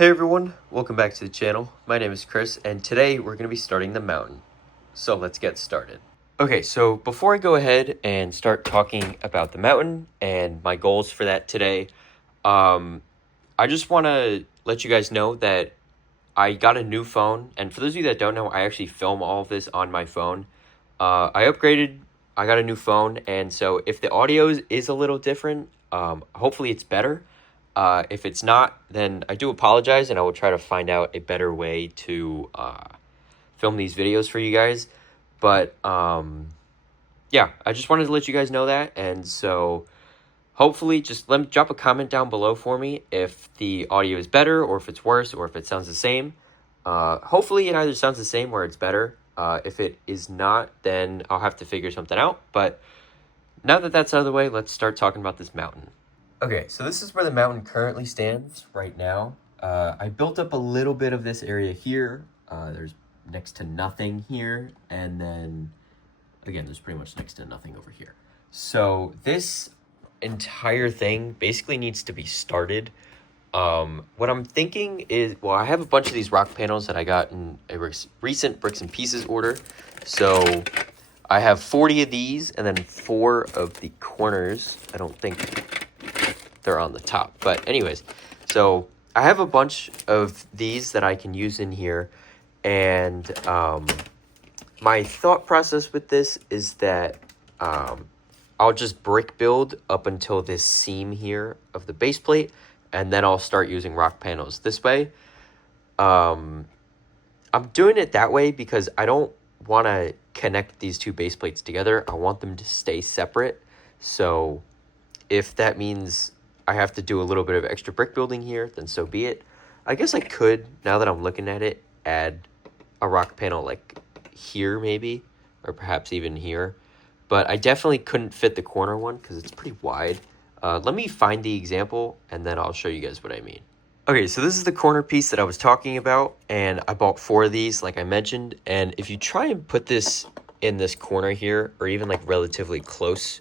Hey everyone, welcome back to the channel. My name is Chris, and today we're going to be starting the mountain. So let's get started. Okay, so before I go ahead and start talking about the mountain and my goals for that today, I just want to let you guys know that I got a new phone, and for those of you that don't know, I actually film all of this on my phone. I upgraded, I got a new phone, and so if the audio is a little different, hopefully it's better. If it's not, then I do apologize, and I will try to find out a better way to film these videos for you guys. But yeah, I just wanted to let you guys know that, and so hopefully just let me drop a comment down below for me if the audio is better, or if it's worse, or if it sounds the same. Hopefully it either sounds the same or it's better. If it is not, then I'll have to figure something out. But now that that's out of the way, let's start talking about this mountain. Okay, so this is where the mountain currently stands right now. I built up a little bit of this area here. There's next to nothing here, and then again, there's pretty much next to nothing over here. So this entire thing basically needs to be started. What I'm thinking is, well, I have a bunch of these rock panels that I got in a recent Bricks and Pieces order. So I have 40 of these, and then 4 of the corners. I don't think they're on the top, but anyways, so I have a bunch of these that I can use in here, and my thought process with this is that I'll just brick build up until this seam here of the base plate, and then I'll start using rock panels this way. I'm doing it that way because I don't want to connect these two base plates together. I want them to stay separate. So if that means I have to do a little bit of extra brick building here, then so be it. I guess I could, now that I'm looking at it, add a rock panel like here maybe, or perhaps even here. But I definitely couldn't fit the corner one because it's pretty wide. Let me find the example, and then I'll show you guys what I mean. Okay, so this is the corner piece that I was talking about, and I bought 4 of these, like I mentioned. And if you try and put this in this corner here, or even like relatively close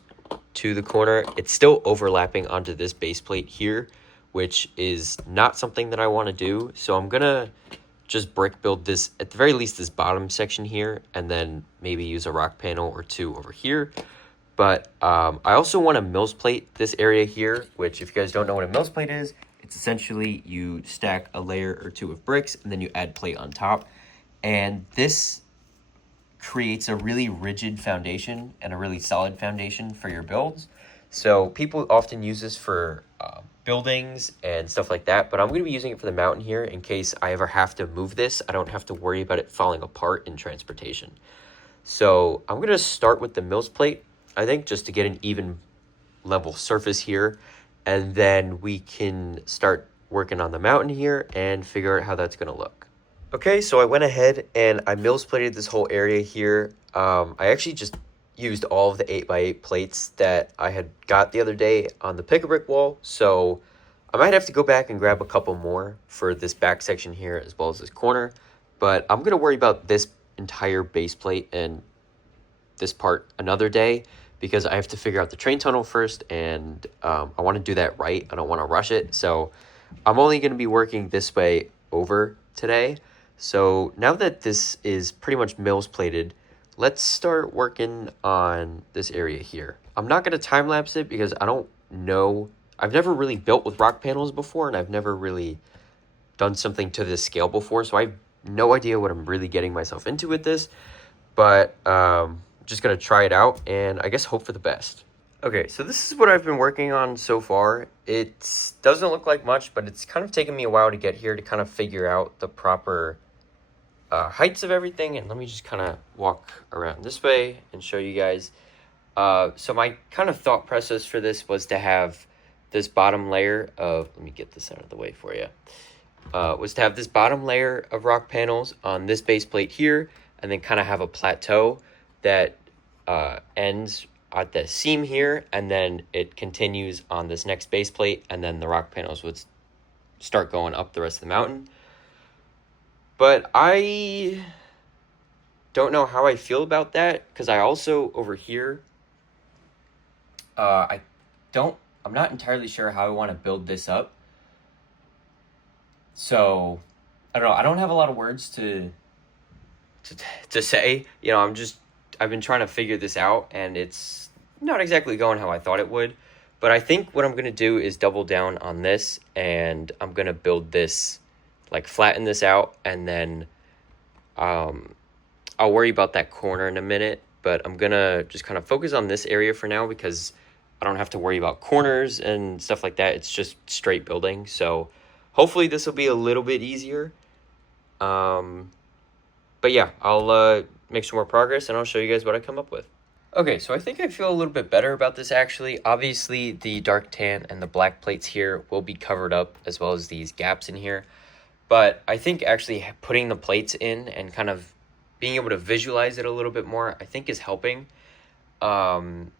to the corner, it's still overlapping onto this base plate here, which is not something that I want to do. So I'm gonna just brick build this, at the very least this bottom section here, and then maybe use a rock panel or 2 over here. But I also want to mills plate this area here, which if you guys don't know what a mills plate is, it's essentially you stack a layer or 2 of bricks and then you add plate on top. And this creates a really rigid foundation and a really solid foundation for your builds. So people often use this for buildings and stuff like that, but I'm going to be using it for the mountain here in case I ever have to move this. I don't have to worry about it falling apart in transportation. So I'm going to start with the mills plate, I think, just to get an even level surface here, and then we can start working on the mountain here and figure out how that's going to look. Okay, so I went ahead and I mills plated this whole area here. I actually just used all of the 8x8 plates that I had got the other day on the pick-a-brick wall. So I might have to go back and grab a couple more for this back section here as well as this corner. But I'm going to worry about this entire base plate and this part another day because I have to figure out the train tunnel first, and I want to do that right. I don't want to rush it. So I'm only going to be working this way over today. So now that this is pretty much mills plated, let's start working on this area here. I'm not going to time lapse it because I don't know. I've never really built with rock panels before, and I've never really done something to this scale before. So I have no idea what I'm really getting myself into with this, but just going to try it out and I guess hope for the best. Okay, so this is what I've been working on so far. It doesn't look like much, but it's kind of taken me a while to get here to kind of figure out the proper heights of everything. And let me just kind of walk around this way and show you guys. So my kind of thought process for this was to have this bottom layer of, let me get this out of the way for you, was to have this bottom layer of rock panels on this base plate here, and then kind of have a plateau that ends at the seam here, and then it continues on this next base plate, and then the rock panels would start going up the rest of the mountain. But I don't know how I feel about that, because I also, over here, I'm not entirely sure how I want to build this up. So I don't know. I don't have a lot of words to, to say. You know, I've been trying to figure this out, and it's not exactly going how I thought it would. But I think what I'm gonna do is double down on this, and I'm gonna build this, like flatten this out, and then um, I'll worry about that corner in a minute. But I'm gonna just kind of focus on this area for now because I don't have to worry about corners and stuff like that. It's just straight building. So hopefully this will be a little bit easier. Um, but yeah, I'll make some more progress and I'll show you guys what I come up with. Okay, so I think I feel a little bit better about this actually. Obviously, the dark tan and the black plates here will be covered up as well as these gaps in here. But I think actually putting the plates in and kind of being able to visualize it a little bit more, I think is helping. Um,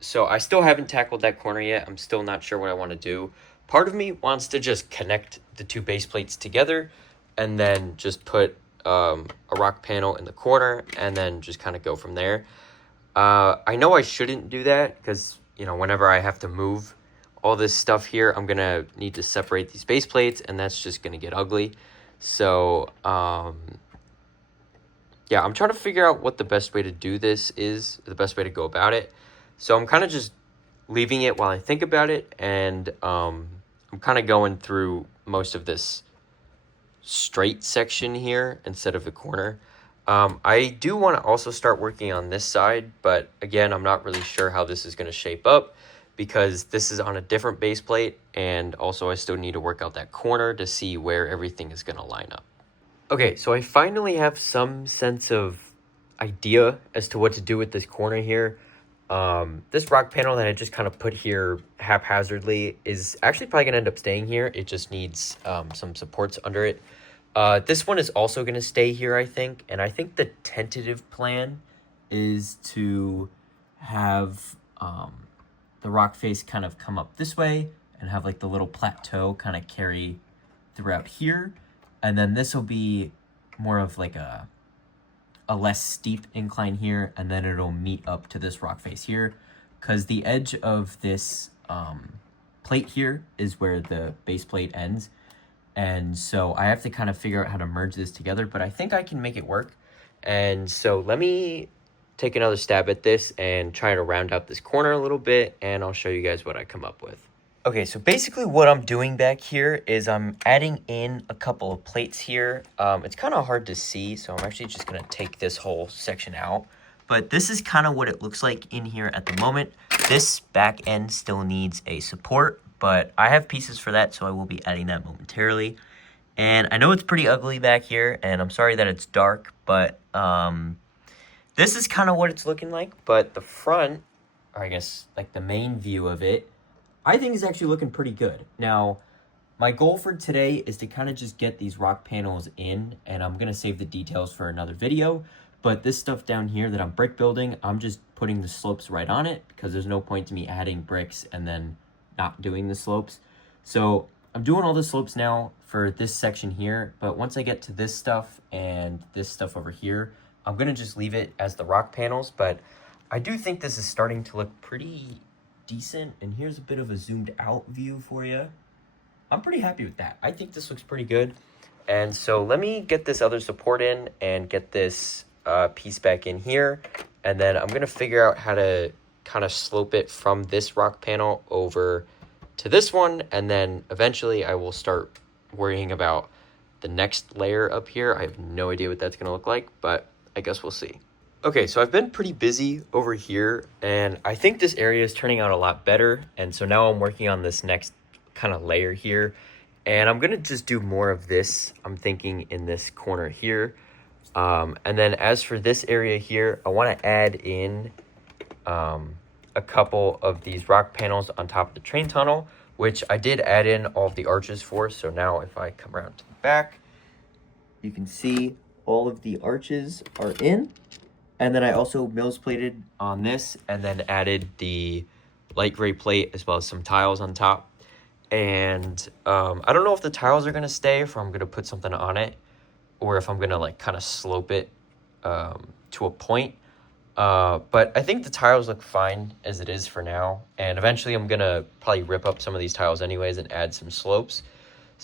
so I still haven't tackled that corner yet. I'm still not sure what I want to do. Part of me wants to just connect the two base plates together and then just put a rock panel in the corner and then just kind of go from there. I know I shouldn't do that because, you know, whenever I have to move all this stuff here, I'm going to need to separate these base plates and that's just going to get ugly. So, yeah, I'm trying to figure out what the best way to do this is, the best way to go about it. So I'm kind of just leaving it while I think about it, and I'm kind of going through most of this straight section here instead of the corner. I do want to also start working on this side, but again, I'm not really sure how this is going to shape up because this is on a different base plate, and also I still need to work out that corner to see where everything is going to line up. Okay, so I finally have some sense of idea as to what to do with this corner here. This rock panel that I just kind of put here haphazardly is actually probably going to end up staying here. It just needs some supports under it. This one is also going to stay here, I think. And I think the tentative plan is to have the rock face kind of come up this way and have like the little plateau kind of carry throughout here. And then this will be more of like a less steep incline here, and then it'll meet up to this rock face here, because the edge of this plate here is where the base plate ends, and so I have to kind of figure out how to merge this together, but I think I can make it work. And so let me take another stab at this and try to round out this corner a little bit, and I'll show you guys what I come up with. Okay, so basically what I'm doing back here is I'm adding in a couple of plates here. It's kind of hard to see, so I'm actually just going to take this whole section out. But this is kind of what it looks like in here at the moment. This back end still needs a support, but I have pieces for that, so I will be adding that momentarily. And I know it's pretty ugly back here, and I'm sorry that it's dark, but this is kind of what it's looking like. But the front, or I guess like the main view of it, I think is actually looking pretty good. Now, my goal for today is to kind of just get these rock panels in, and I'm going to save the details for another video. But this stuff down here that I'm brick building, I'm just putting the slopes right on it because there's no point to me adding bricks and then not doing the slopes. So I'm doing all the slopes now for this section here, but once I get to this stuff and this stuff over here, I'm going to just leave it as the rock panels. But I do think this is starting to look pretty decent, and here's a bit of a zoomed out view for you. I'm pretty happy with that. I think this looks pretty good. And so let me get this other support in and get this piece back in here, and then I'm gonna figure out how to kind of slope it from this rock panel over to this one, and then eventually I will start worrying about the next layer up here. I have no idea what that's gonna look like, but I guess we'll see. Okay, so I've been pretty busy over here, and I think this area is turning out a lot better. And so now I'm working on this next kind of layer here, and I'm gonna just do more of this, I'm thinking, in this corner here. And then as for this area here, I want to add in a couple of these rock panels on top of the train tunnel, which I did add in all of the arches for. So now if I come around to the back, you can see all of the arches are in. And then I also mills plated on this and then added the light gray plate as well as some tiles on top. And I don't know if the tiles are going to stay, if I'm going to put something on it, or if I'm going to like kind of slope it to a point. But I think the tiles look fine as it is for now. And eventually I'm going to probably rip up some of these tiles anyways and add some slopes.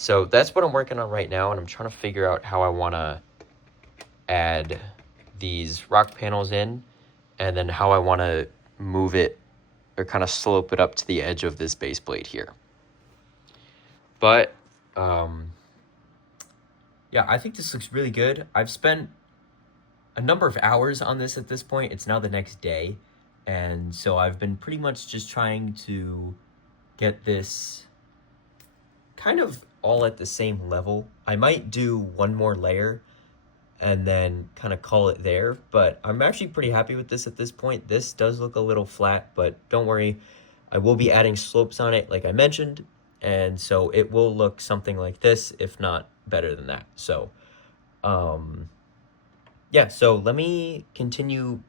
So that's what I'm working on right now, and I'm trying to figure out how I want to add these rock panels in, and then how I want to move it or kind of slope it up to the edge of this base plate here. But yeah, I think this looks really good. I've spent a number of hours on this at this point. It's now the next day, and so I've been pretty much just trying to get this kind of all at the same level. I might do one more layer and then kind of call it there, but I'm actually pretty happy with this at this point. This does look a little flat, but don't worry, I will be adding slopes on it like I mentioned, and so it will look something like this, if not better than that. So yeah, so let me continue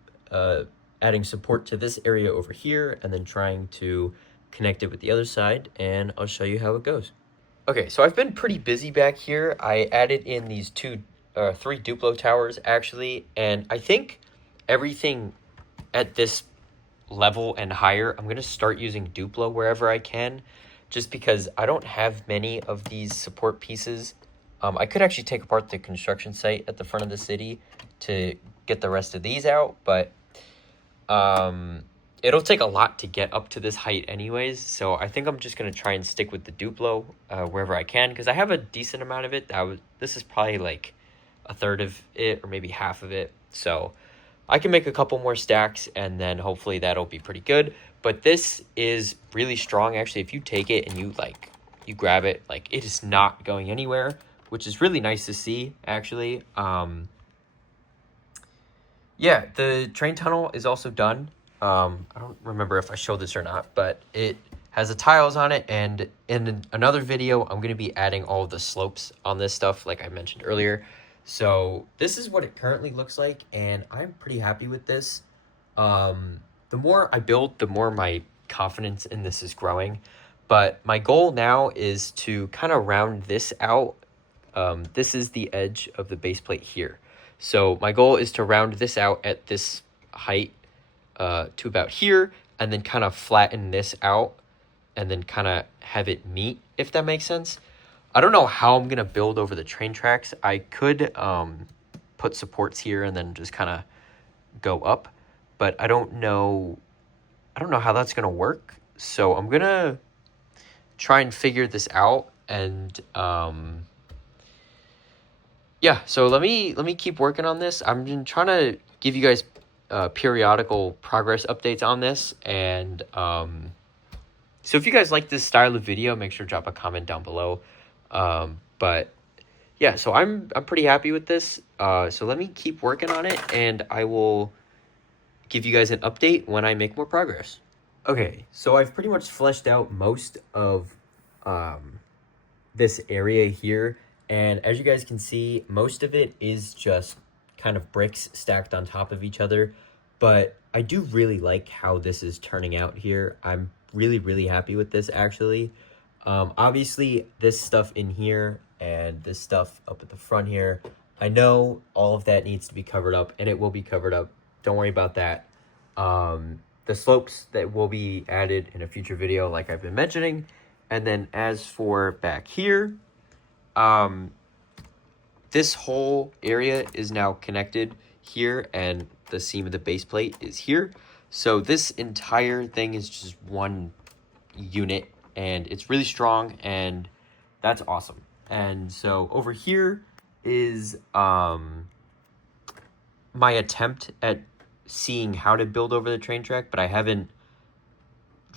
adding support to this area over here and then trying to connect it with the other side, and I'll show you how it goes. Okay, so I've been pretty busy back here. I added in these three Duplo towers actually, and I think everything at this level and higher, I'm gonna start using Duplo wherever I can, just because I don't have many of these support pieces. I could actually take apart the construction site at the front of the city to get the rest of these out, but it'll take a lot to get up to this height anyways, so I think I'm just going to try and stick with the Duplo wherever I can, because I have a decent amount of it. This is probably like a third of it or maybe half of it, so I can make a couple more stacks and then hopefully that'll be pretty good. But this is really strong actually. If you take it and you grab it, like, it is not going anywhere, which is really nice to see actually. Yeah, the train tunnel is also done. I don't remember if I showed this or not, but it has the tiles on it, and in another video I'm going to be adding all of the slopes on this stuff like I mentioned earlier. So this is what it currently looks like, and I'm pretty happy with this. The more I build, the more my confidence in this is growing, but my goal now is to kind of round this out. This is the edge of the base plate here. So my goal is to round this out at this height to about here, and then kind of flatten this out and then kind of have it meet, if that makes sense. I don't know how I'm going to build over the train tracks. I could put supports here and then just kind of go up, but I don't know how that's going to work. So I'm going to try and figure this out, and yeah, so let me keep working on this. I'm been trying to give you guys periodical progress updates on this, and so if you guys like this style of video, make sure to drop a comment down below. But yeah, so I'm pretty happy with this. So let me keep working on it, and I will give you guys an update when I make more progress. Okay, so I've pretty much fleshed out most of this area here. And as you guys can see, most of it is just kind of bricks stacked on top of each other. But I do really like how this is turning out here. I'm really, really happy with this, actually. Obviously, this stuff in here and this stuff up at the front here, I know all of that needs to be covered up, and it will be covered up. Don't worry about that. The slopes that will be added in a future video, like I've been mentioning. And then as for back here, this whole area is now connected here, and the seam of the base plate is here. So this entire thing is just one unit, and it's really strong, and that's awesome. And so over here is my attempt at seeing how to build over the train track, but I haven't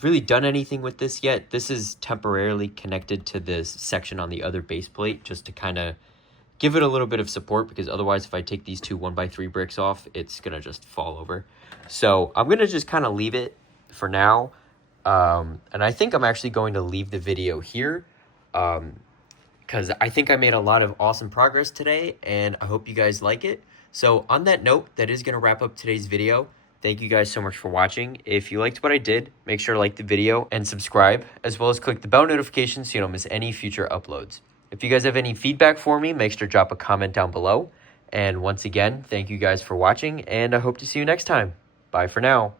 really done anything with this yet. This is temporarily connected to this section on the other base plate just to kind of give it a little bit of support, because otherwise if I take these two 1x3 bricks off, it's gonna just fall over. So I'm gonna just kind of leave it for now, and I think I'm actually going to leave the video here because I think I made a lot of awesome progress today, and I hope you guys like it. So on that note, that is going to wrap up today's video. Thank you guys so much for watching. If you liked what I did, make sure to like the video and subscribe, as well as click the bell notification so you don't miss any future uploads. If you guys have any feedback for me, make sure to drop a comment down below. And once again, thank you guys for watching, and I hope to see you next time. Bye for now.